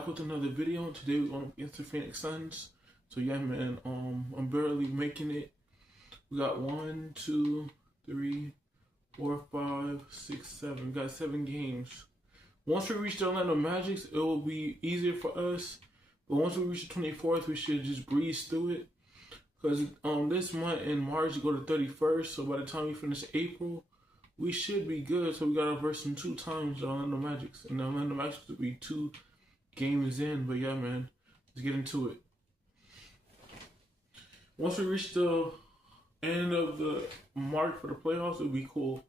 back with another video. Today we're going against the Phoenix Suns. So yeah, man, I'm barely making it. We got 1, 2, 3, 4, 5, 6, 7. We got 7 games. Once we reach the Orlando Magic, it will be easier for us. But once we reach the 24th, we should just breeze through it. Because this month in March, you go to 31st. So by the time we finish April, we should be good. So we got to verse them 2 times, the Orlando Magic. And the Orlando Magic will be 2 games in. But yeah, man, let's get into it. Once we reach the end of the mark for the playoffs, it'll be cool.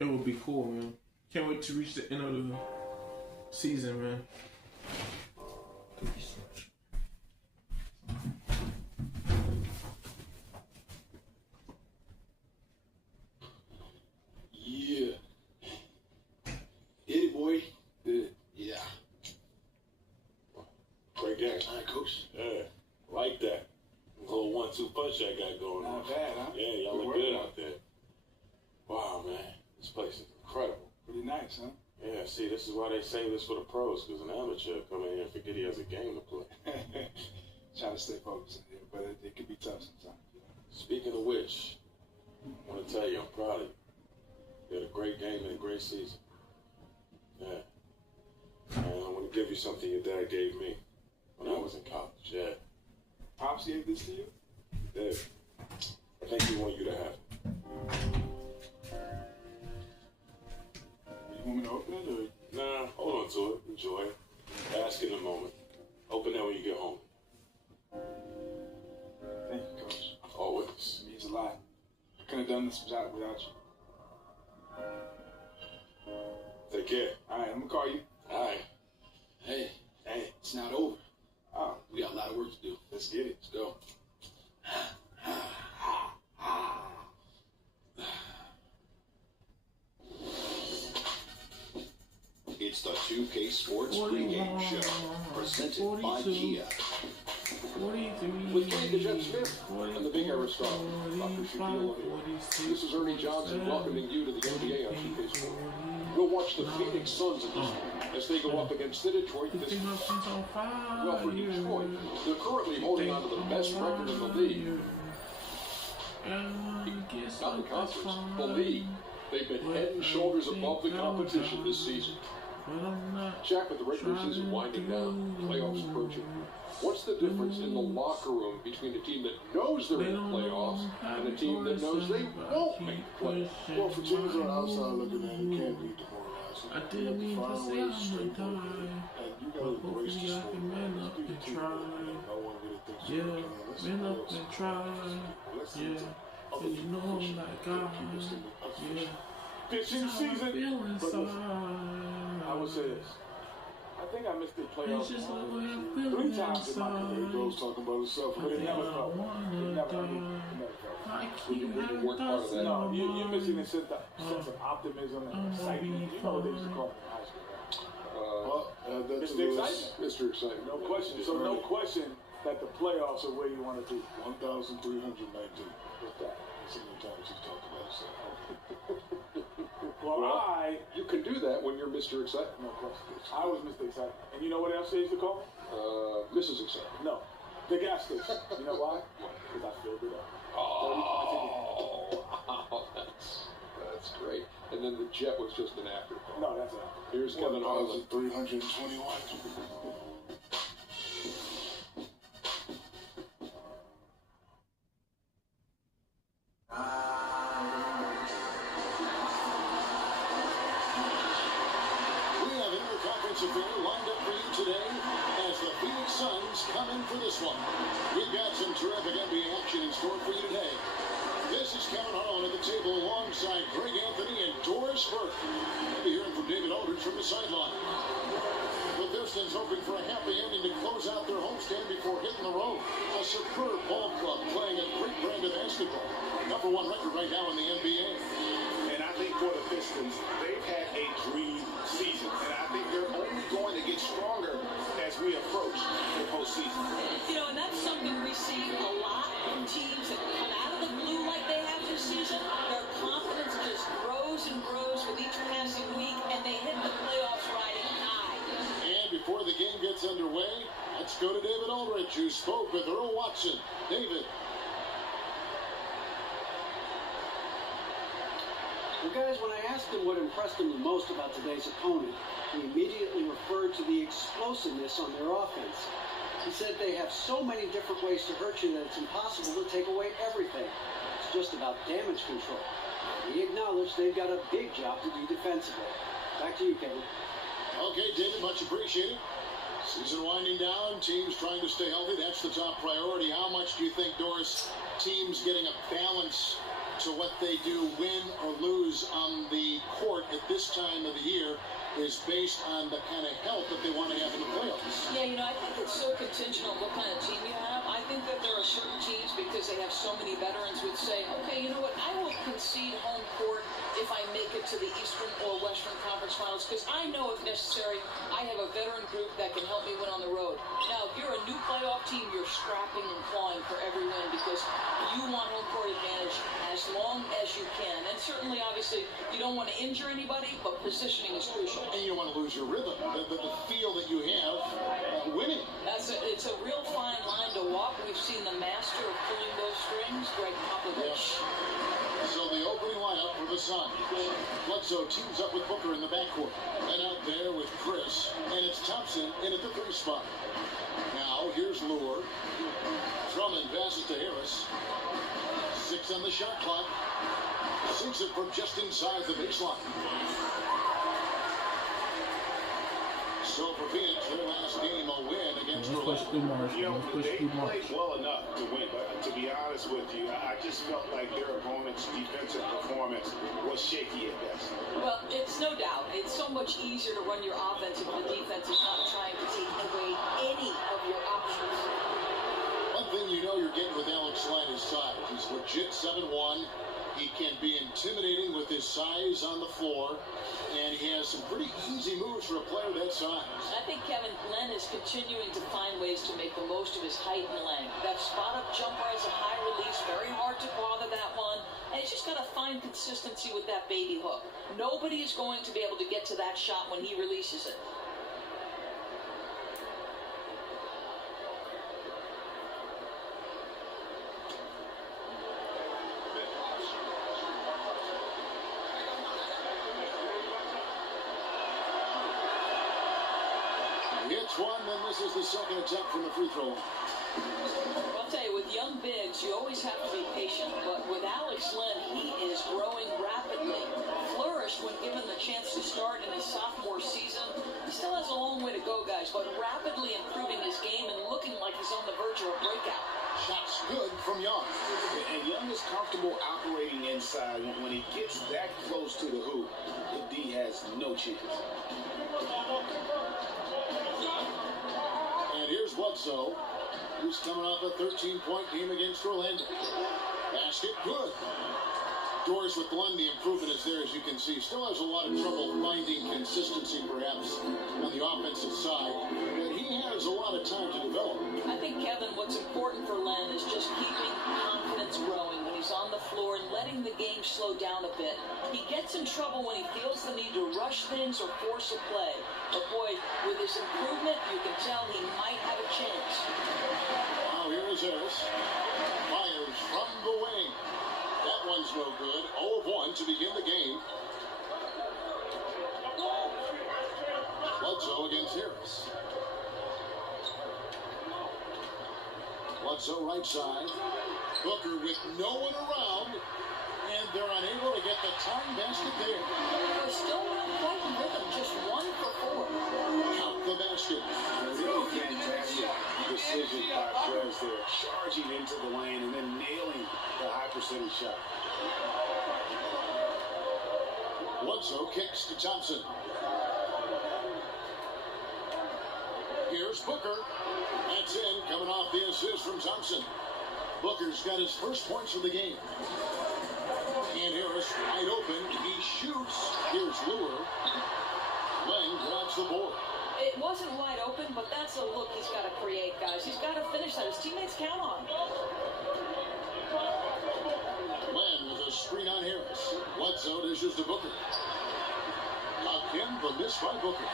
It will be cool, man. Can't wait to reach the end of the season, man. Yeah. Hit it, boy. Yeah. Great game. All right, coach. Yeah, like that. Little 1-2 punch I got going on. Not bad, huh? Yeah, y'all look good out there. Wow, man. This place is incredible. Pretty nice, huh? Yeah, see, this is why they say this for the pros, because an amateur come in here and forget he has a game to play. Try to stay focused in here, but it can be tough sometimes. You know? Speaking of which, I want to tell you, I'm proud of you. You had a great game and a great season. Yeah. And I want to give you something your dad gave me when I was in college. Yeah. Pops gave this to you? Dad, I think he want you to have it. You want me to open it, or? Nah, hold on to it. Enjoy it. Ask in a moment. Open that when you get home. Thank you, Coach. Always. It means a lot. I couldn't have done this without you. Take care. All right, I'm going to call you. All right. Hey, it's not over. Oh, We got a lot of work to do. let's get it. Let's go. It's the 2K Sports pregame show, presented by 42, Kia. 43, With Kenny the Jet Smith and the Big Aristotle. Dr. Shaquille O'Neal. This is Ernie Johnson welcoming you to the NBA on 2K Sports. We'll watch the Phoenix Suns edition as they go up against the Detroit Pistons. Well, for Detroit, they're currently holding on to the best record in the league. Not the conference, the league. They've been head and shoulders above the competition this season. Shaq, with the regular season winding down, playoffs approaching, what's the difference in the locker room between a team that knows they're in the playoffs and a team that knows they won't make the playoffs? Well, for teams on the outside looking at it, can't be demoralizing. I didn't mean to say I'm gonna die, And you but gotta embrace hopefully the I can man up and try. No one really thinks Yeah, you can. man up and try. Yeah, cause you know I'm like God. Yeah, Pitching that's how I season. feel But listen, inside. I would say this. I think I missed the It's playoffs just the way I feel 3 times in my There career. he goes talking about himself. But it I never think I felt. It wanna never, die. it never felt. I keep having weren't part of thoughts that. in No, my you're missing the mind. sense of optimism and I'm gonna excitement. be You know what they used to fine. call me in high school, right? Well, that's Mr. Excitement. Mr. Excitement. No question. So no question that the playoffs are where you want to be. 1,319. What's that? That's how many times he's talked about himself. Well, You can do that when you're Mr. Excitement. no question. I was Mr. Excitement. And you know what else they used to call me? Mrs. Excitement. No. The gas station. You know why? Because I filled it up. Oh, that's great. And then the jet was just an afterthought. No, that's it. Here's Kevin Harlan. 1,321. We have an interconference affair lined up for you today as the Phoenix Suns come in for this one. We've got some terrific NBA action in store for you today. This is Kevin Harlan at the table alongside Greg Anthony and Doris Burke. We'll be hearing from David Aldridge from the sideline. The Pistons hoping for a happy ending to close out their homestand before hitting the road. A superb ball club playing a great brand of basketball. #1 record right now in the NBA. And I think for the Pistons, they've had a dream season. And I think they're only going to get stronger as we approach the postseason. You know, and that's something we see a lot from teams that come out of the blue like they have this season. Their confidence just grows. gets underway. Let's go to David Aldridge, who spoke with Earl Watson. David. Well, guys, when I asked him what impressed him the most about today's opponent, he immediately referred to the explosiveness on their offense. He said they have so many different ways to hurt you that it's impossible to take away everything. It's just about damage control. He acknowledged they've got a big job to do defensively. Back to you, Kevin. Okay, David, much appreciated. Season winding down, teams trying to stay healthy. That's the top priority. How much do you think, Doris, teams getting a balance to what they do, win or lose on the court at this time of the year, is based on the kind of health that they want to have in the playoffs? Yeah, you know, I think it's so contingent on what kind of team you have. I think that there are certain teams, because they have so many veterans, would say, okay, you know what, I will concede home court if I make it to the Eastern or Western Conference Finals, because I know if necessary, I have a veteran group that can help me win on the road. Now, if you're a new playoff team, you're scrapping and clawing for every win because you want home court advantage as long as you can. And certainly, obviously, you don't want to injure anybody, but positioning is crucial. And you don't want to lose your rhythm, the feel that you have winning. It's a real fine line to walk. We've seen the master of pulling those strings, Greg Popovich. So the opening lineup for the Suns. Bledsoe teams up with Booker in the backcourt. And out there with Chris. And it's Thompson in at the 3 spot. Now here's Lure. Drummond passes to Harris. 6 on the shot clock. Sinks it from just inside the baseline. So for Phoenix, their last game a win against Orlando. You know, they played well enough to win, but to be honest with you, I just felt like their opponent's defensive performance was shaky at best. Well, it's no doubt. It's so much easier to run your offense if the defense is not trying to take away any of your options. One thing you know you're getting with Alex Len is size. He's legit 7'1". He can be intimidating with his size on the floor, and he has some pretty easy moves for a player that size. I think Kevin Len is continuing to find ways to make the most of his height and length. That spot-up jumper has a high release, very hard to bother that one, and he's just got to find consistency with that baby hook. Nobody is going to be able to get to that shot when he releases it. One, then this is the second attempt from the free throw. I'll tell you, with young bigs, you always have to be patient. But with Alex Len, he is growing rapidly. Flourished when given the chance to start in his sophomore season. He still has a long way to go, guys, but rapidly improving his game and looking like he's on the verge of a breakout. Shots good from Young. And Young is comfortable operating inside. When he gets that close to the hoop, the D has no chance. And here's Bledsoe, who's coming off a 13-point game against Orlando. Basket good. Doris with Glenn, the improvement is there, as you can see. Still has a lot of trouble finding consistency, perhaps, on the offensive side. But he has a lot of time to develop. I think, Kevin, what's important for Len is just keeping confidence growing when he's on the floor and letting the game slow down a bit. He gets in trouble when he feels the need to rush things or force a play. But, boy, with his improvement, you can tell he might have a chance. Now here is Harris. Fires from the wing. That one's no good. 0 of 1 to begin the game. Bledsoe against Harris. Bledsoe right side. Booker with no one around. And they're unable to get the time basket there. They're still not quite in rhythm. Just 1 for 4. Count the basket. Really fantastic decision by Perez there. Charging into the lane and then nailing the high percentage shot. Bledsoe kicks to Thompson. Here's Booker. That's in, coming off the assist from Thompson. Booker's got his first points of the game. And Harris wide open. He shoots. Here's Lure. Len grabs the board. It wasn't wide open, but that's a look he's got to create, guys. He's got to finish that. His teammates count on him. Len with a screen on Harris. Bledsoe dishes to Booker. Again, the miss by Booker.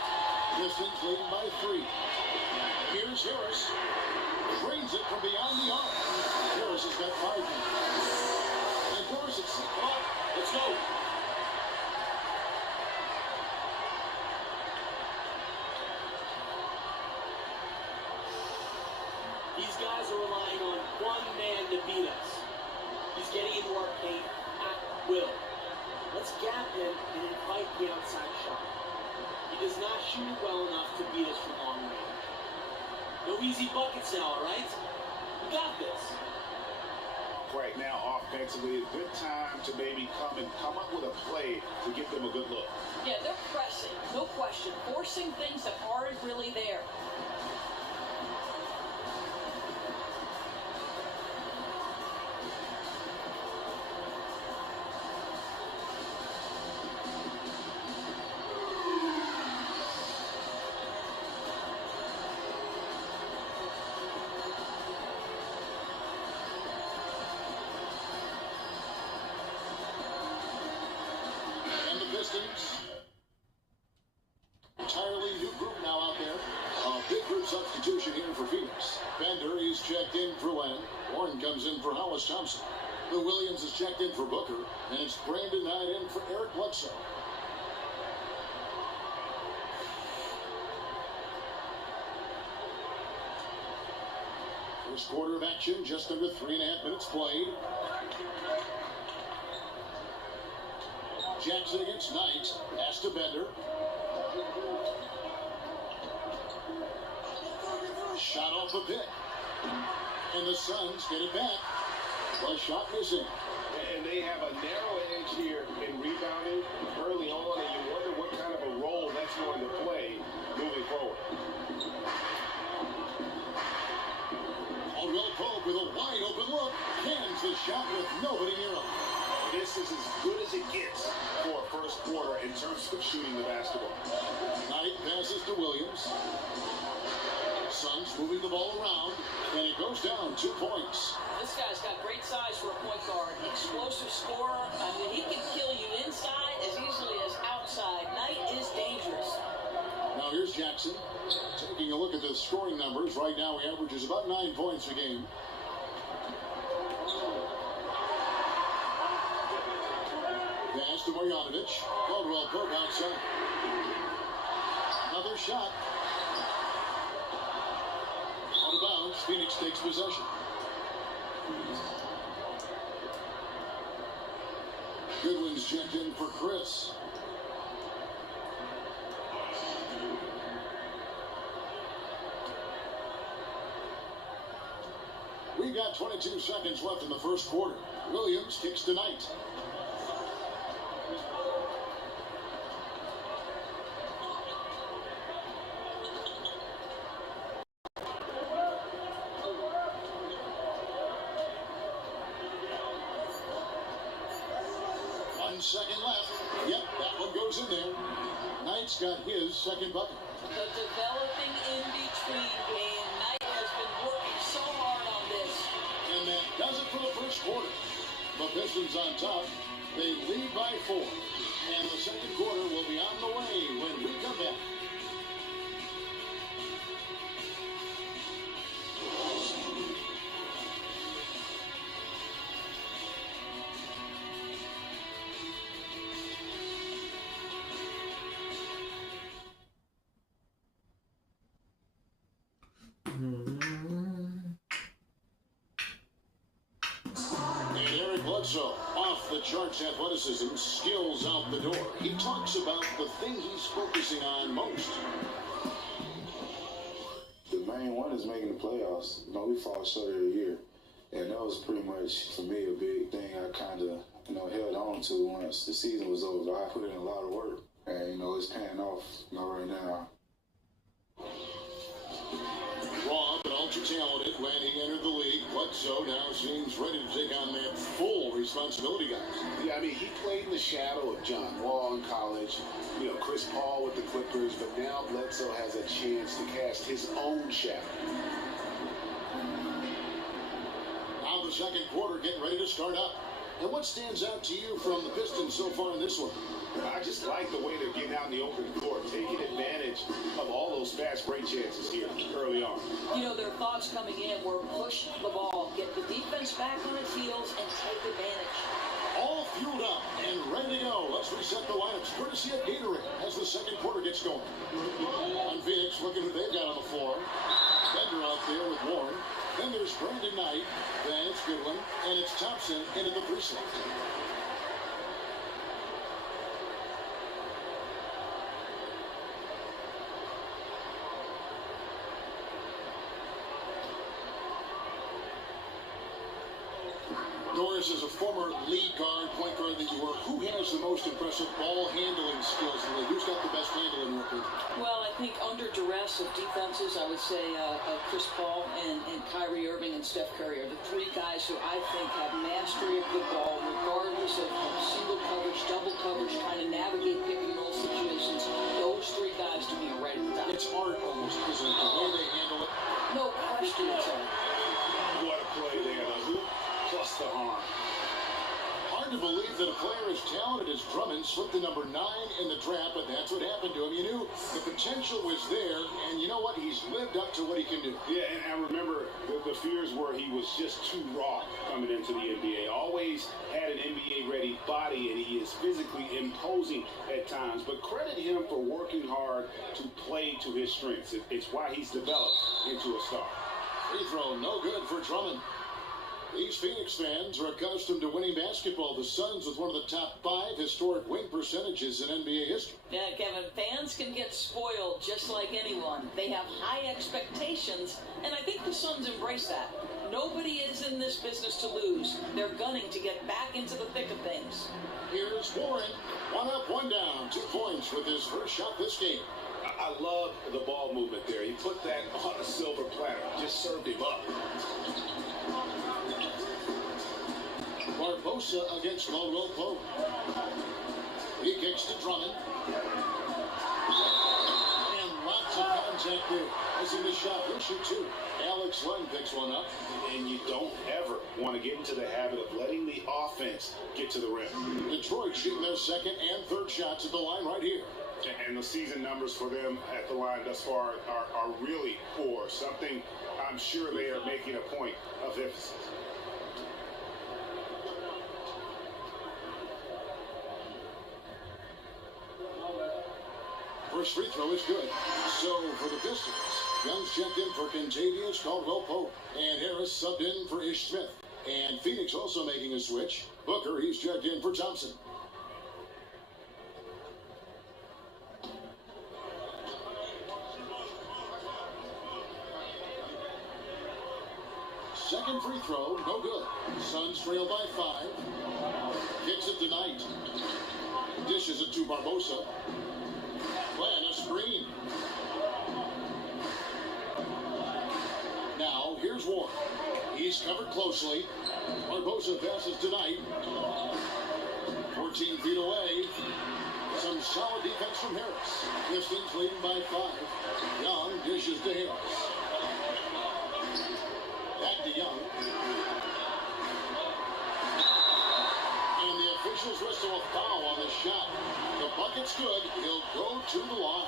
Pistons leading by 3. Here's Harris. Drains it from beyond the arc. Harris has got 5 now. And Dorsey, come on, let's go. These guys are relying on one man to beat us. He's getting into our paint at will. Let's gap him and invite the outside shot. He does not shoot it well enough to beat us from long range. No easy buckets now, all right? We got this. Right now, offensively, a good time to maybe come up with a play to get them a good look. Yeah, they're pressing, no question, forcing things that aren't really there. Entirely new group now out there. A big group substitution here for Phoenix. Bender is checked in for Len. Warren comes in for Hollis Thompson. Lou Williams is checked in for Booker. And it's Brandon Knight in for Eric Bledsoe. First quarter of action, just under 3.5 minutes played. Jackson against Knight. Pass to Bender. Shot off a pick. And the Suns get it back. Well, shot missing. And they have a narrow edge here in rebounding early on, and you wonder what kind of a role that's going to play moving forward. Caldwell Pope with a wide open look. Cans the shot with nobody near him. This is as good as it gets for a first quarter in terms of shooting the basketball. Knight passes to Williams. Suns moving the ball around, and it goes down 2 points. This guy's got great size for a point guard. Explosive scorer. I mean, he can kill you inside as easily as outside. Knight is dangerous. Now here's Jackson. Taking a look at the scoring numbers. Right now he averages about 9 points a game. Pass to Marjanovic. Caldwell Pope outside. Another shot. Out of bounds. Phoenix takes possession. Goodwin's checked in for Chris. We've got 22 seconds left in the first quarter. Williams kicks to Knight. Second left. Yep, that one goes in there. Knight's got his second bucket. The developing in between game. Knight has been working so hard on this. And that does it for the first quarter. The Pistons on top. They lead by 4. And the second quarter will be on the way when we come back. Bledsoe, off the charts athleticism, skills out the door. He talks about the thing he's focusing on most. The main one is making the playoffs. You know, we fall short every year. And that was pretty much, for me, a big thing I kind of, held on to once the season was over. I put in a lot of work. And, it's paying off, right now. Raw but ultra-talented when he entered the league. Bledsoe now seems ready to take on that full responsibility, guys. Yeah, I mean, he played in the shadow of John Wall in college, Chris Paul with the Clippers, but now Bledsoe has a chance to cast his own shadow. Now the second quarter getting ready to start up. And what stands out to you from the Pistons so far in this one? I I just like the way they're getting out in the open floor, taking advantage of all those fast break chances here early on. You know, their thoughts coming in were push the ball, get the defense back on its heels, and take advantage. All fueled up and ready to go. Let's reset the lineups, courtesy of Gatorade, as the second quarter gets going. On Phoenix, looking who they've got on the floor. Bender out there with Warren. Then there's Brandon Knight. Then it's Goodwin. And it's Thompson into the free slot. Norris is a former lead guard, point guard that you were. Who has the most impressive ball handling skills in the league? Who's got the best handling record? Well, I think under duress of defenses, I would say Chris Paul and Kyrie Irving and Steph Curry are the three guys who I think have mastery of the ball, regardless of single coverage, double coverage, trying to navigate pick and roll situations. Those three guys to me are right at the top. It's art almost, isn't it? The way they handle it. No question it's art. What a play there, the hoop plus the arm. Hard to believe that a player as talented as Drummond slipped to number 9 in the draft, but that's what happened to him. You knew the potential was there, and you know what? He's lived up to what he can do. Yeah, and I remember the fears were he was just too raw coming into the NBA. Always had an NBA-ready body, and he is physically imposing at times. But credit him for working hard to play to his strengths. It's why he's developed into a star. Free throw, no good for Drummond. These Phoenix fans are accustomed to winning basketball. The Suns with one of the top 5 historic win percentages in NBA history. Yeah, Kevin, fans can get spoiled just like anyone. They have high expectations, and I think the Suns embrace that. Nobody is in this business to lose. They're gunning to get back into the thick of things. Here's Warren. 1 up, 1 down. 2 points with his first shot this game. I love the ball movement there. He put that on a silver platter. Just served him up. Barbosa against Caldwell Pope. He kicks to Drummond. And lots of contact there. Missing the shot. He'll shoot 2. Alex Len picks one up. And you don't ever want to get into the habit of letting the offense get to the rim. Detroit shooting their second and third shots at the line right here. And the season numbers for them at the line thus far are really poor. Something I'm sure they are making a point of emphasis. First free throw is good. So for the Pistons, Young's checked in for Kentavious Caldwell-Pope, and Harris subbed in for Ish Smith. And Phoenix also making a switch. Booker, he's checked in for Thompson. Second free throw, no good. Suns trail by 5. Kicks it to Knight. Dishes it to Barbosa. Plan a screen. Now, here's Warren. He's covered closely. Barbosa passes to Knight. 14 feet away. Some solid defense from Harris. Pistons leading by 5. Young dishes to Harris. Back to Young. And the officials whistle a foul on the shot. The bucket's good. He'll go to the line.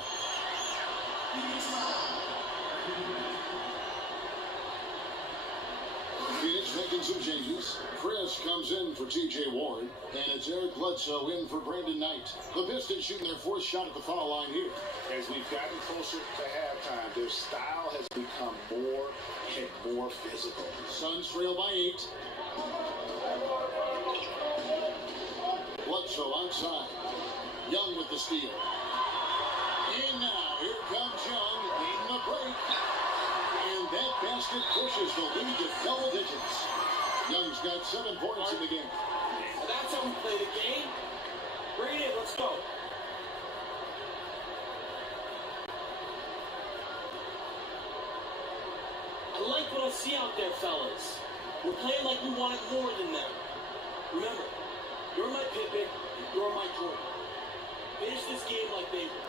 Phoenix making some changes. Chris comes in for T.J. Warren. And it's Eric Bledsoe in for Brandon Knight. The Pistons shooting their 4th shot at the foul line here. As we've gotten closer to halftime, their style has become more and more physical. Suns trail by 8. Bledsoe outside. Young with the steal. And now, here comes Young, leading the break. And that basket pushes the lead to double digits. Young's got 7 points in the game. That's how we play the game. Bring it in, let's go. I like what I see out there, fellas. We're playing like we wanted more than them. Remember, you're my Pippen, you're my Jordan. Finish this game like they were.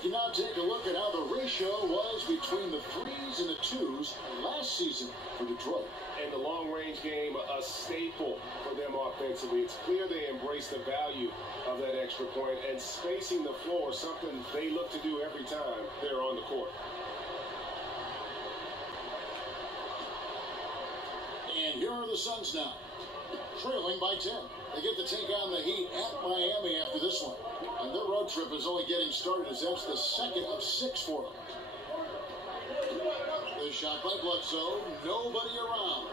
can now take a look at how the ratio was between the 3s and the 2s last season for Detroit. And the long-range game, a staple for them offensively. It's clear they embrace the value of that extra point, and spacing the floor, something they look to do every time they're on the court. And here are the Suns now, trailing by 10. They get to take on the Heat at Miami after this one. And their road trip is only getting started, as that's the second of 6 for them. The shot by Bledsoe, nobody around.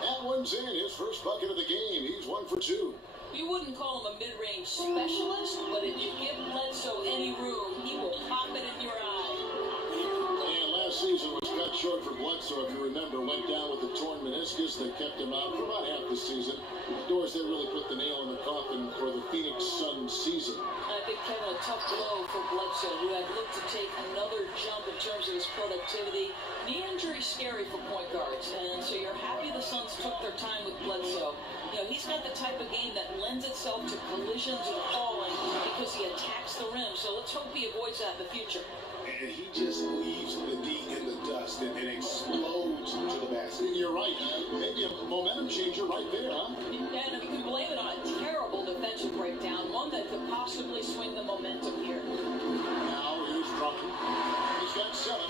That one's in, his first bucket of the game. He's 1 for 2. You wouldn't call him a mid-range specialist, but if you give Bledsoe any room, he will pop it in your eye. And last season was cut short for Bledsoe, if you remember. Went down with a torn meniscus that kept him out for about half the season. The Doors, they really put the nail in the coffin for the Phoenix Suns season. I think, Kevin, a tough blow for Bledsoe, who had looked to take another jump in terms of his productivity. Knee injury scary for point guards, and so you're happy the Suns took their time with Bledsoe. You know, he's got the type of game that lends itself to collisions and falling because he attacks the rim, so let's hope he avoids that in the future. And he just leaves the D in the dust and explodes to the basket. You're right. Maybe a momentum changer right there, huh? And you can blame it on a terrible defensive breakdown, one that could possibly swing the momentum here. Now here's Drummond. He's got 7.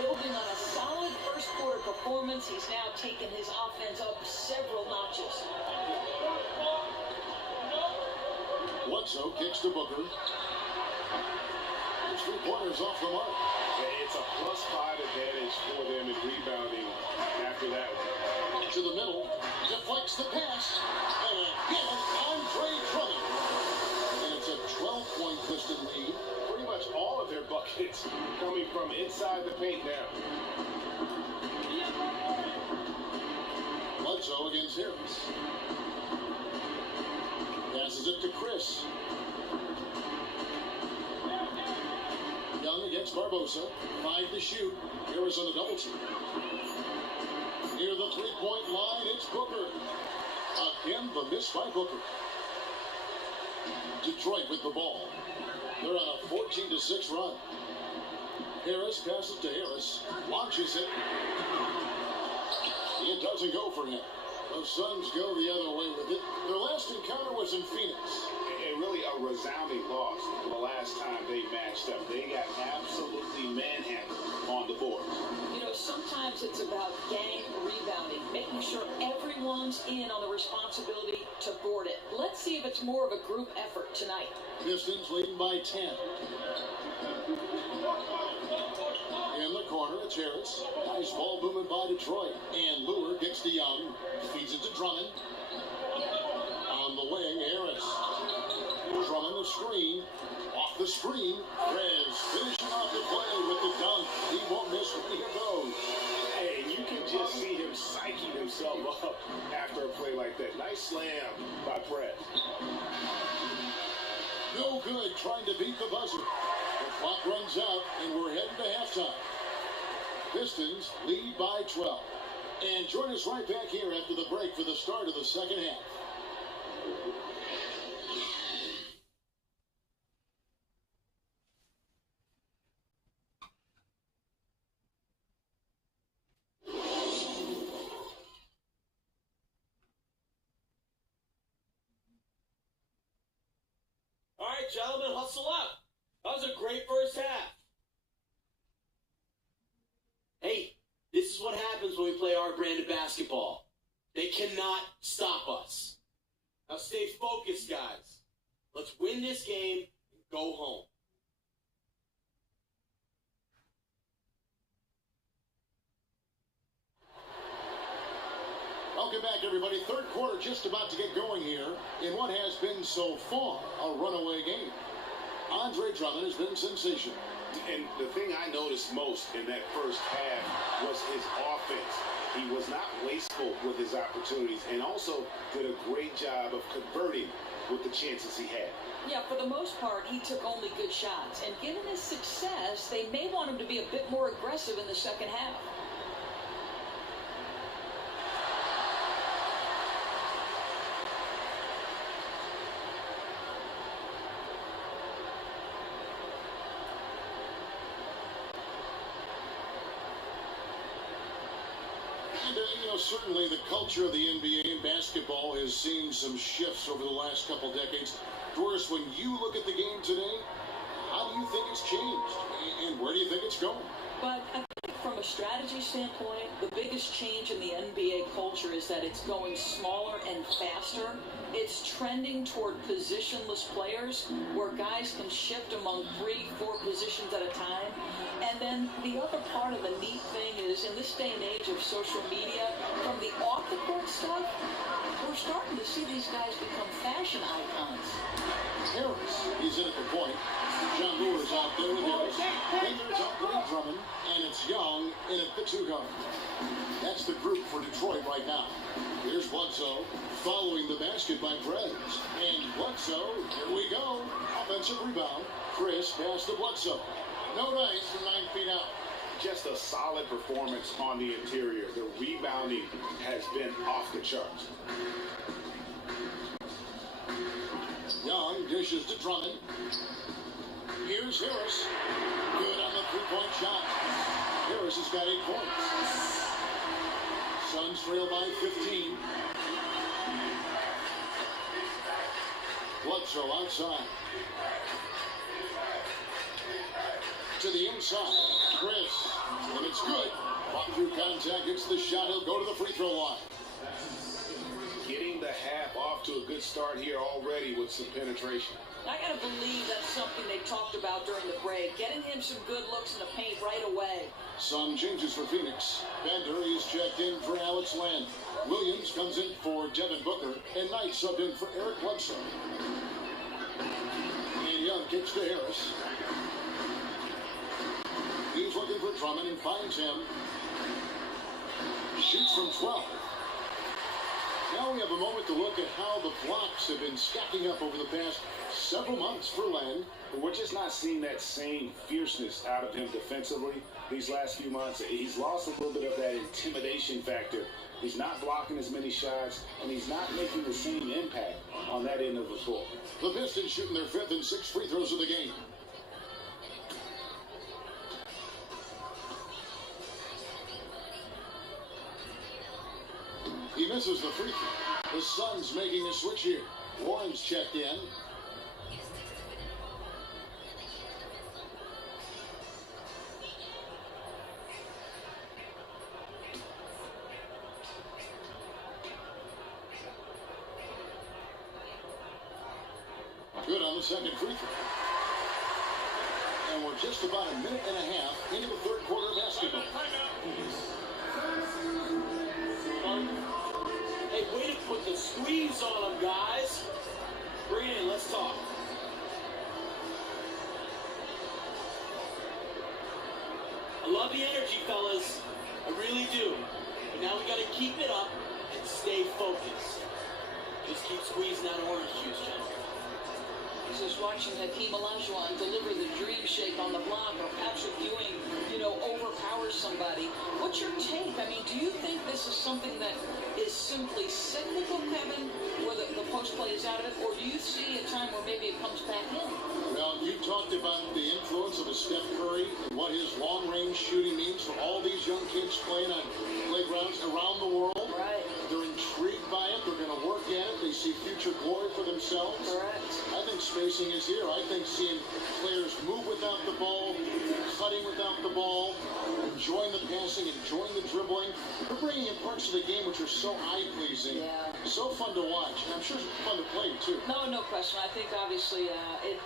Building on a solid first quarter performance, he's now taken his offense up several notches. Bledsoe kicks to Booker. His 3-pointers off the mark. It's a +5 advantage for them in rebounding after that one. To the middle, deflects the pass, and again, Andre Drummond. And it's a 12-point Piston lead. Pretty much all of their buckets coming from inside the paint now. Bledsoe against Harris. Passes it to Chris. Young against Barbosa. 5 to shoot. Harris on the double team. Near the 3-point line, it's Booker. Again, the miss by Booker. Detroit with the ball. They're on a 14-6 run. Harris passes to Harris. Launches it. It doesn't go for him. The Suns go the other way with it. Their last encounter was in Phoenix. And really a resounding loss the last time they matched up. They got absolutely manhandled on the board. You know, sometimes it's about gang rebounding, making sure everyone's in on the responsibility to board it. Let's see if it's more of a group effort tonight. Pistons leading by 10. In the corner, it's Harris. Nice ball movement by Detroit. And Lure gets to Young. Feeds it to Drummond. On the wing, Harris. Drummond the screen. Off the screen. Rez finishing off the play with the dunk. He won't miss any of those. Hey, you can just see him psyching himself up after a play like that. Nice slam by Fred. No good trying to beat the buzzer. The clock runs out, and we're heading to halftime. Pistons lead by 12. And join us right back here after the break for the start of the second half. All right, gentlemen, hustle up. That was a great first half. Hey, this is what happens when we play our brand of basketball. They cannot stop us. Now stay focused, guys. Let's win this game and go home. Welcome back, everybody. Third quarter just about to get going here in what has been so far a runaway game. Andre Drummond has been sensational. And the thing I noticed most in that first half was his offense. He was not wasteful with his opportunities and also did a great job of converting with the chances he had. Yeah, for the most part, he took only good shots. And given his success, they may want him to be a bit more aggressive in the second half. Certainly the culture of the NBA and basketball has seen some shifts over the last couple decades. Doris, when you look at the game today, how do you think it's changed? And where do you think it's going? But I think from a strategy standpoint, the biggest change in the NBA culture is that it's going smaller and faster. It's trending toward positionless players where guys can shift among 3-4 positions at a time. And then the other part of the neat thing is, in this day and age of social media, from the off-the-court stuff, we're starting to see these guys become fashion icons. Harris is in at the point. John Lewis out there with Harris. Fingers up Ray Drummond, and it's Young in at the 2 guard. That's the group for Detroit right now. Here's Bledsoe following the basket by Prez. And Bledsoe, here we go. Offensive rebound. Chris pass to Bledsoe. No dice from 9 feet out. Just a solid performance on the interior. The rebounding has been off the charts. Young dishes to Drummond. Here's Harris. Good on the 3-point shot. Harris has got 8 points. Suns trail by 15. Bledsoe outside. To the inside. Chris. And it's good. Fought through contact. Gets the shot. He'll go to the free throw line. Getting the half off to a good start here already with some penetration. I gotta believe that's something they talked about during the break. Getting him some good looks in the paint right away. Some changes for Phoenix. Bender is checked in for Alex Len. Williams comes in for Devin Booker. And Knight subbed in for Eric Bledsoe. And Young kicks to Harris. He's looking for Drummond and finds him. Shoots from 12. Now we have a moment to look at how the blocks have been stacking up over the past several months for Len. But we're just not seeing that same fierceness out of him defensively these last few months. He's lost a little bit of that intimidation factor. He's not blocking as many shots, and he's not making the same impact on that end of the floor. The Pistons shooting their 5th and 6th free throws of the game. He misses the free throw. The Suns making a switch here. Warren's checked in. Good on the second free throw. And we're just about a minute and a half into the 3rd quarter of basketball. Hey, way to put the squeeze on them, guys. Bring it in, let's talk. I love the energy, fellas. I really do. But now we got to keep it up and stay focused. Just keep squeezing that orange juice, gentlemen. This is watching Hakeem Olajuwon deliver the dream shake on the block, or Patrick Ewing, overpower somebody. What's your take? I mean, do you think this is something that is simply cyclical, Kevin, where the post play is out of it, or do you see a time where maybe it comes back in? Well, you talked about the influence of a Steph Curry and what his long-range shooting means for all these young kids playing on playgrounds around the world. Right. They're intrigued by it. They're going to work at it. They see future glory for themselves. Correct. I think spacing is here. I think seeing players move without the ball, cutting without the ball, enjoying the passing, enjoying the dribbling. They're bringing in parts of the game which are so eye-pleasing, so fun to watch, and I'm sure it's fun to play, too. No question. I think, obviously,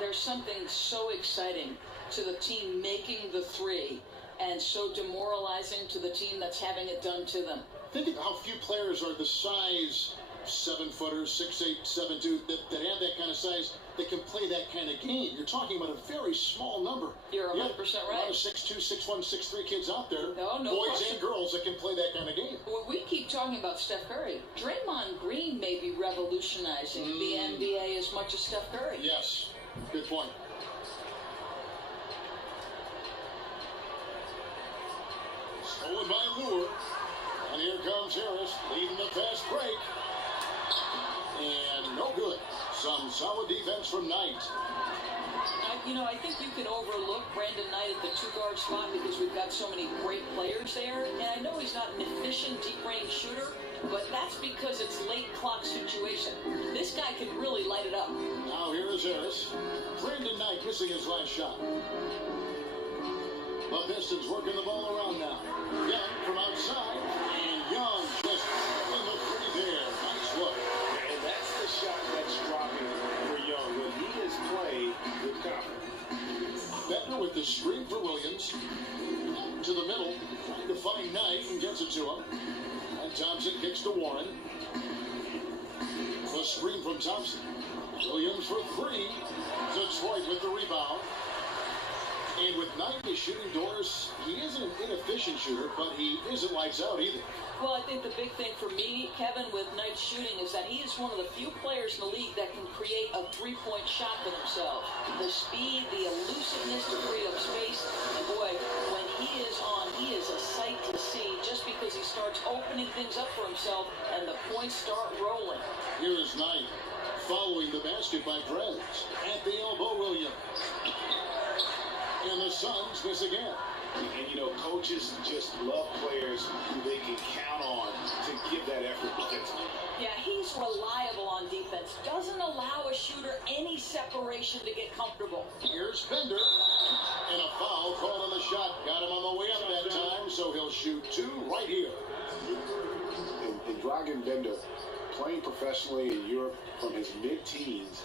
there's something so exciting to the team making the 3 and so demoralizing to the team that's having it done to them. Think of how few players are the size 7-footers, 6'8", 7'2", that have that kind of size that can play that kind of game. You're talking about a very small number. You're 100% right. A lot of 6'2", 6'1", 6'3" kids out there, no boys question. and girls that can play that kind of game. Well, we keep talking about Steph Curry. Draymond Green may be revolutionizing the NBA as much as Steph Curry. Yes, good point. Stolen by Lure. And here comes Harris, leading the fast break. And no good. Some solid defense from Knight. I think you can overlook Brandon Knight at the 2-guard spot because we've got so many great players there. And I know he's not an efficient deep-range shooter, but that's because it's late clock situation. This guy can really light it up. Now here is Harris. Brandon Knight missing his last shot. The Pistons working the ball around now. Young from outside, and Young just in the free there. Nice look. And that's the shot that's dropping for Young when he is playing with confidence. Bender with the screen for Williams. To the middle, trying to find Knight and gets it to him. And Thompson kicks to Warren. The screen from Thompson. Williams for 3. Detroit with the rebound. And with Knight in his shooting doors, he isn't an inefficient shooter, but he isn't lights out either. Well, I think the big thing for me, Kevin, with Knight's shooting is that he is one of the few players in the league that can create a three-point shot for himself. The speed, the elusiveness to free up space, and boy, when he is on, he is a sight to see just because he starts opening things up for himself and the points start rolling. Here is Knight following the basket by Prez. At the elbow, Williams. And the Suns miss again. And, coaches just love players who they can count on to give that effort defensively. Yeah, he's reliable on defense. Doesn't allow a shooter any separation to get comfortable. Here's Bender. And a foul called on the shot. Got him on the way up that time, so he'll shoot 2 right here. And Dragan Bender, playing professionally in Europe from his mid-teens,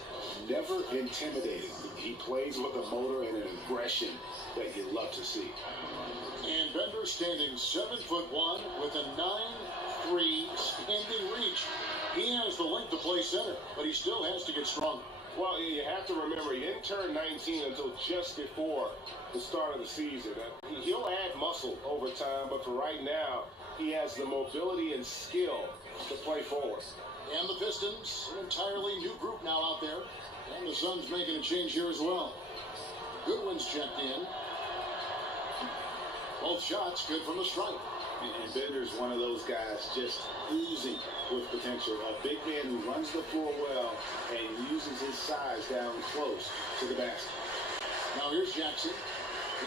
never intimidated. He plays with a motor and an aggression that you love to see. And Bender standing 7'1" with a 9'3" standing reach. He has the length to play center, but he still has to get stronger. Well, you have to remember, he didn't turn 19 until just before the start of the season. He'll add muscle over time, but for right now, he has the mobility and skill to play forward. And the Pistons, an entirely new group now out there. And the Suns making a change here as well. Goodwin's checked in. Both shots good from the stripe. And Bender's one of those guys just oozing with potential. A big man who runs the floor well and uses his size down close to the basket. Now here's Jackson.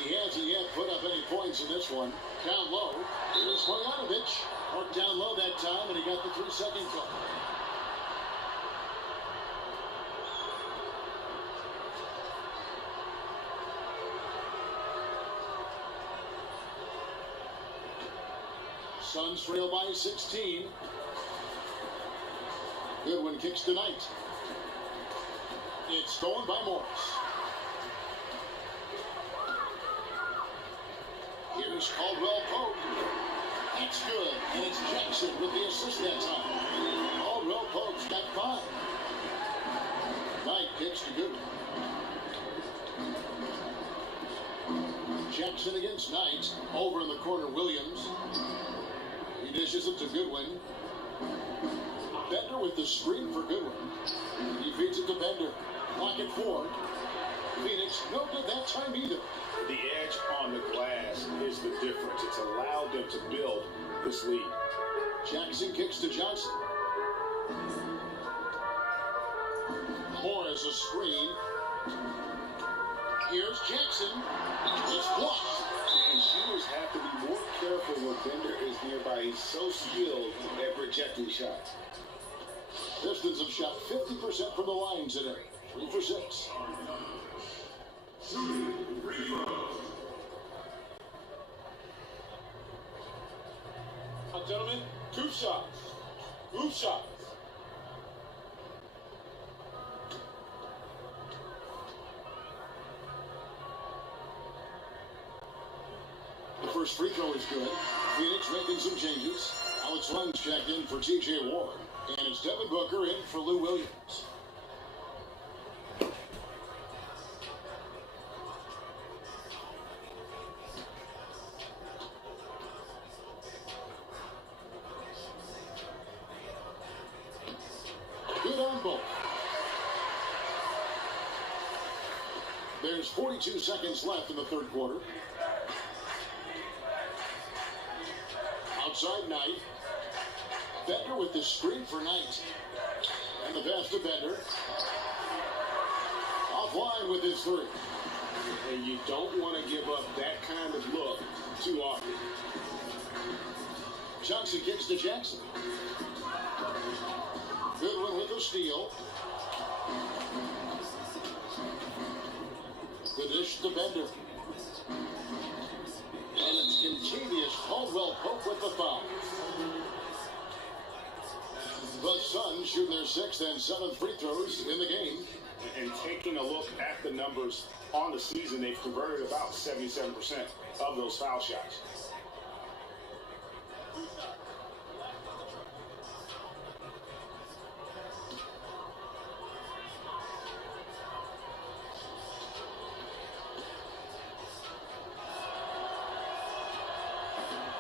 He hasn't yet put up any points in this one. Down low. Here's Marjanovic. Marked down low that time, and he got the 3-second call. Suns trail by 16. Goodwin kicks to Knight. It's stolen by Morris. Here's Caldwell Pope. That's good. And it's Jackson with the assist that time. Caldwell Pope's got 5. Knight kicks to Goodwin. Jackson against Knight. Over in the corner, Williams. He dishes it to Goodwin. Bender with the screen for Goodwin. He feeds it to Bender. Clock at 4. Phoenix no good that time either. The edge on the glass is the difference. It's allowed them to build this lead. Jackson kicks to Johnson. Morris a screen. Here's Jackson. It's blocked. And shooters have to be more careful when Bender is nearby. He's so skilled at projecting shots. Pistons have shot 50% from the line today. 3 for 6. Gentlemen, 2 shots. 2 shots. The first free throw is good. Phoenix making some changes. Alex Len's checked in for T.J. Warren. And it's Devin Booker in for Lou Williams. Good on both. There's 42 seconds left in the third quarter. Outside Knight. Bender with the screen for Knight. And the pass to Bender. offline with his three. And you don't want to give up that kind of look too often. Johnson kicks to Jackson. Goodwin with the steal. The dish to Bender. And it's Contavious Caldwell Pope with the foul. The Suns shoot their 6th and 7th free throws in the game. And taking a look at the numbers on the season, they've converted about 77% of those foul shots.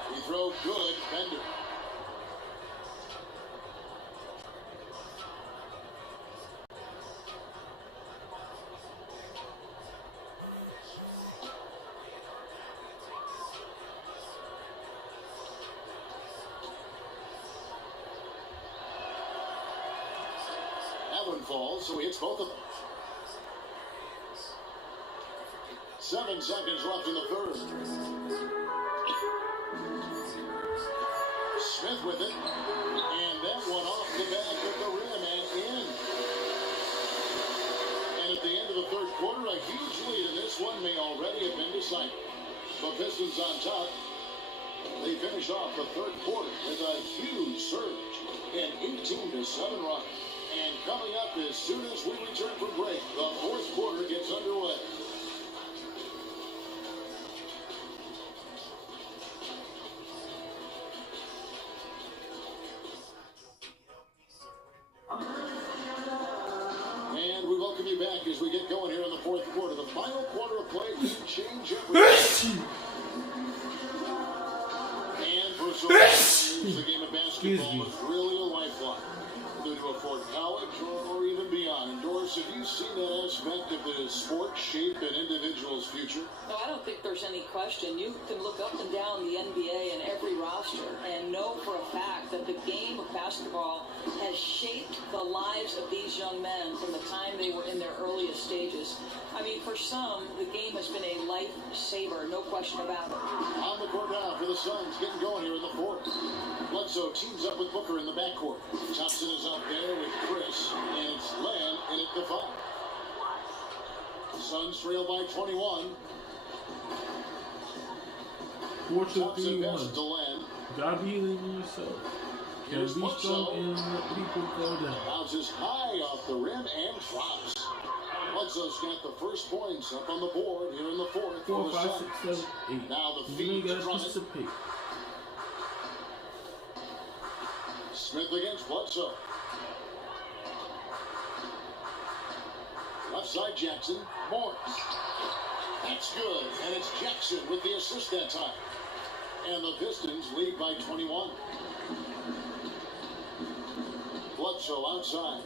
Free throw good, Bender. Falls, so he hits both of them. 7 seconds left in the third. Smith with it, and that one off the back of the rim and in. And at the end of the third quarter, a huge lead in this one may already have been decided. The Pistons on top. They finish off the third quarter with a huge surge, an 18-7 run. And coming up as soon as we return from break, the fourth quarter gets underway. And we welcome you back as we get going here in the fourth quarter. The final quarter of play can change everything. And for so many years, the game of basketball is really a lifeline. To afford college or even beyond. And Doris, have you seen that aspect of the sport shape an individual's future? No, I don't think there's any question. You can look up and down the NBA and every roster and know for a fact that the game of basketball has shaped the lives of these young men from the time they were in their earliest stages. I mean, for some, the game has been a lifesaver, no question about it. On the court now for the Suns, getting going here in the fourth. Bledsoe teams up with Booker in the backcourt. Thompson is out there with Chris, and it's Len in at the foul. Suns trail by 21. Thompson passes to Len. God believe in yourself. Here's be strong and let people go down. Bounces high off the rim and drops. Bledsoe's got the first points up on the board here in the fourth. 4, 5, 6, 7, 8. Now the feed to Drummond. Smith against Bledsoe. Left side Jackson. Morris. That's good. And it's Jackson with the assist that time. And the Pistons lead by 21. Bledsoe outside.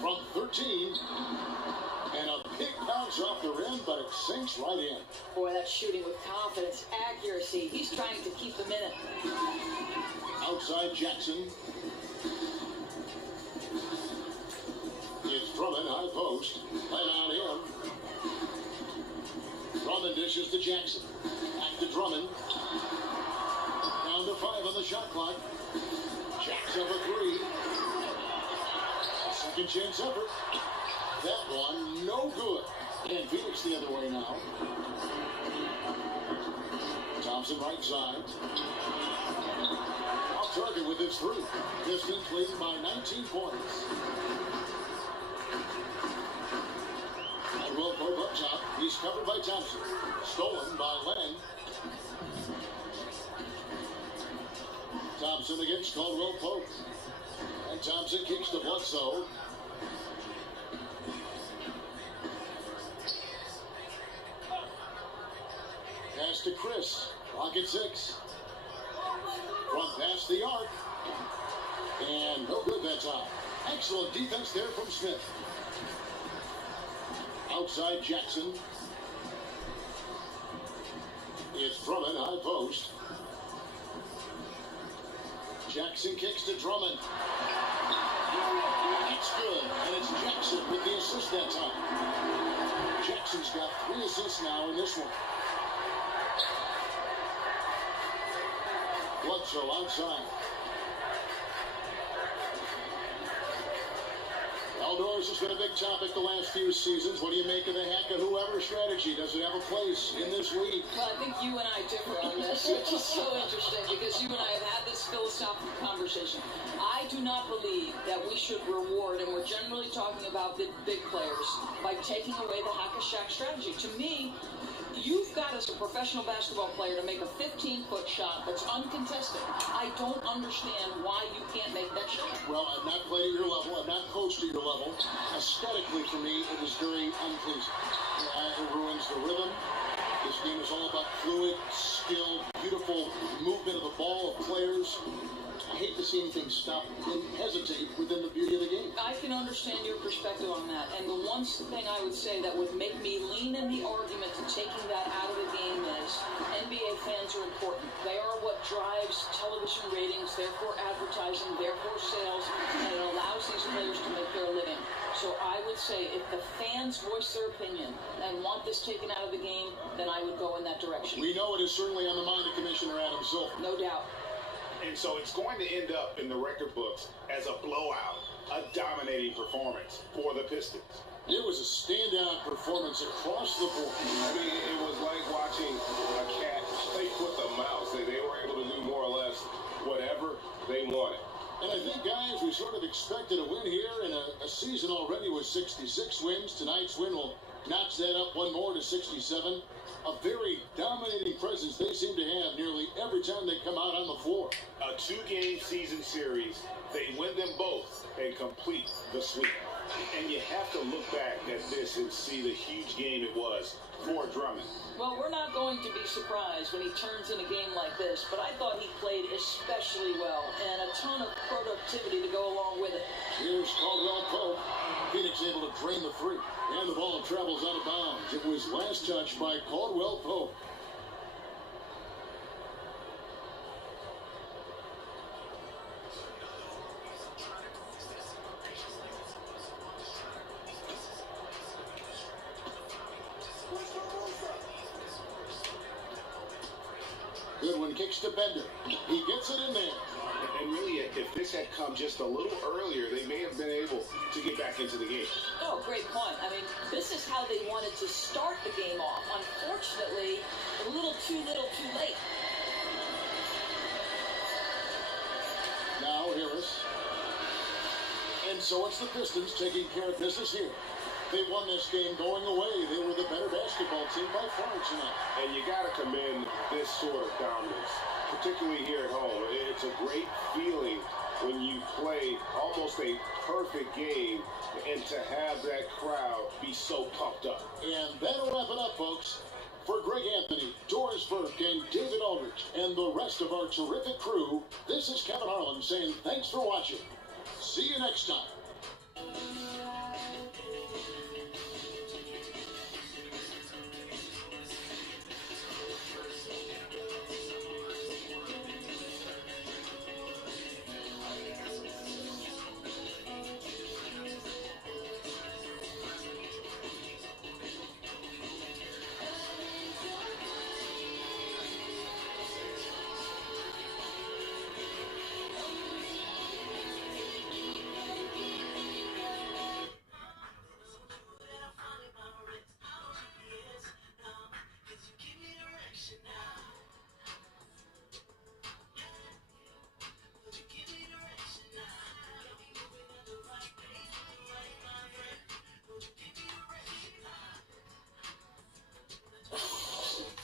From 13. And a big bounce off the rim, but it sinks right in. Boy, that's shooting with confidence, accuracy. He's trying to keep them in it. Outside Jackson. It's Drummond, high post. Right on him. Drummond dishes to Jackson. Back to Drummond. Down to 5 on the shot clock. Jackson for 3. Second chance effort. That one, no good. And Phoenix the other way now. Thompson right side. Off target with his 3. Pistons leading by 19 points. Caldwell Pope up top. He's covered by Thompson. Stolen by Len. Thompson against Caldwell Pope. And Thompson kicks to Bledsoe. Pass to Chris. Rocket 6. Front past the arc. And no good that time. Excellent defense there from Smith. Outside Jackson. It's Drummond, high post. Jackson kicks to Drummond. It's good, and it's Jackson with the assist that time. Jackson's got 3 assists now in this one. Bledsoe outside. Outdoors has been a big topic the last few seasons. What do you make of the heck of whoever strategy? Does it have a place in this league? Well, I think you and I differ on this, which is so interesting because you and I have had this philosophical conversation. I do not believe that we should reward, and we're generally talking about the big players, by taking away the hack-a-shack strategy. To me, you've got, as a professional basketball player, to make a 15-foot shot that's uncontested. I don't understand why you can't make that shot. Well, I've not played at your level. I've not coached at your level. Aesthetically, for me, it is very unpleasing. It ruins the rhythm. This game is all about fluid, skill, beautiful movement of the ball of players. I hate to see anything stop and hesitate within the beauty of the game. I can understand your perspective on that. And the one thing I would say that would make me lean in the argument to taking that out of the game is NBA fans are important. They are what drives television ratings, therefore advertising, therefore sales, and it allows these players to make their living. So I would say if the fans voice their opinion and want this taken out of the game, then I would go in that direction. We know it is certainly on the mind of Commissioner Adam Silver. No doubt. And so it's going to end up in the record books as a blowout, a dominating performance for the Pistons. It was a standout performance across the board. I mean, it was like watching a cat play with a mouse. They were able to do more or less whatever they wanted. And I think, guys, we sort of expected a win here, and a season already with 66 wins. Tonight's win will notch that up one more to 67. A very dominating presence they seem to have nearly every time they come out on the floor. A 2-game season series, they win them both and complete the sweep. And you have to look back at this and see the huge game it was for Drummond. Well, we're not going to be surprised when he turns in a game like this, but I thought he played especially well, and a ton of productivity to go along with it. Here's Caldwell Pope. Phoenix able to drain the 3, and the ball travels out of bounds. It was last touched by Caldwell Pope. Goodwin kicks to Bender. He gets it in there. And really, if this had come just a little earlier, they may have been able to get back into the game. Oh, great point. I mean, this is how they wanted to start the game off. Unfortunately, a little too late. Now Harris. And so it's the Pistons taking care of business here. They won this game going away. They were the better basketball team by far tonight. And you got to commend this sort of dominance, particularly here at home. It's a great feeling when you play almost a perfect game and to have that crowd be so pumped up. And that'll wrap it up, folks. For Greg Anthony, Doris Burke, and David Aldridge, and the rest of our terrific crew, this is Kevin Harlan saying thanks for watching. See you next time.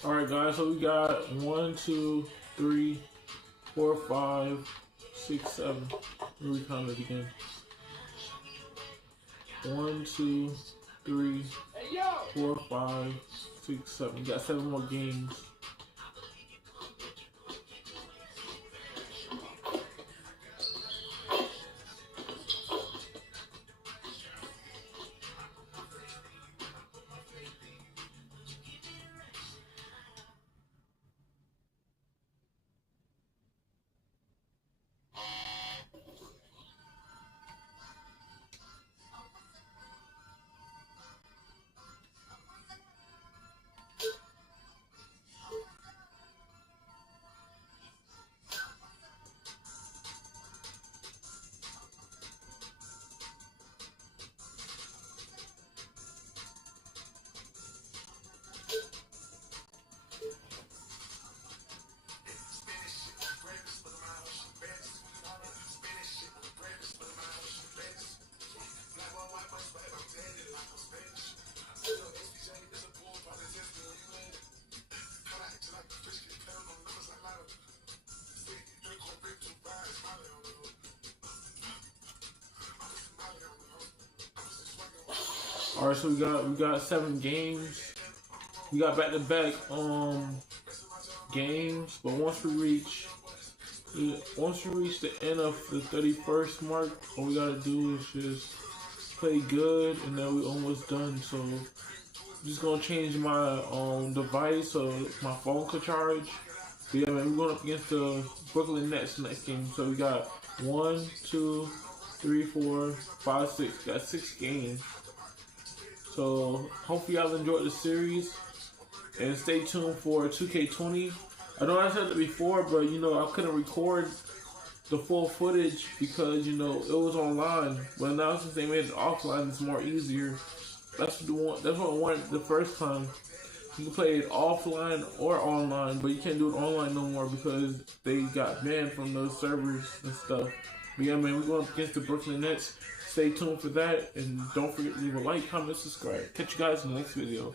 All right, guys. So we got 1, 2, 3, 4, 5, 6, 7. Let me count it again. 1, 2, 3, 4, 5, 6, 7. We got 7 more games. Alright, so we got 7 games. We got back-to-back games, but once we reach the end of the 31st mark, all we gotta do is just play good, and then we almost done. So I'm just gonna change my device so my phone could charge. But yeah, man, we're going up against the Brooklyn Nets next game. So we got 1, 2, 3, 4, 5, 6. Got 6 games. So hopefully y'all enjoyed the series, and stay tuned for 2K20. I know I said it before, but you know I couldn't record the full footage because you know it was online. But now since they made it offline, it's more easier. That's what I wanted the first time. You can play it offline or online, but you can't do it online no more because they got banned from those servers and stuff. But yeah, man, we're going up against the Brooklyn Nets. Stay tuned for that, and don't forget to leave a like, comment, subscribe. Catch you guys in the next video.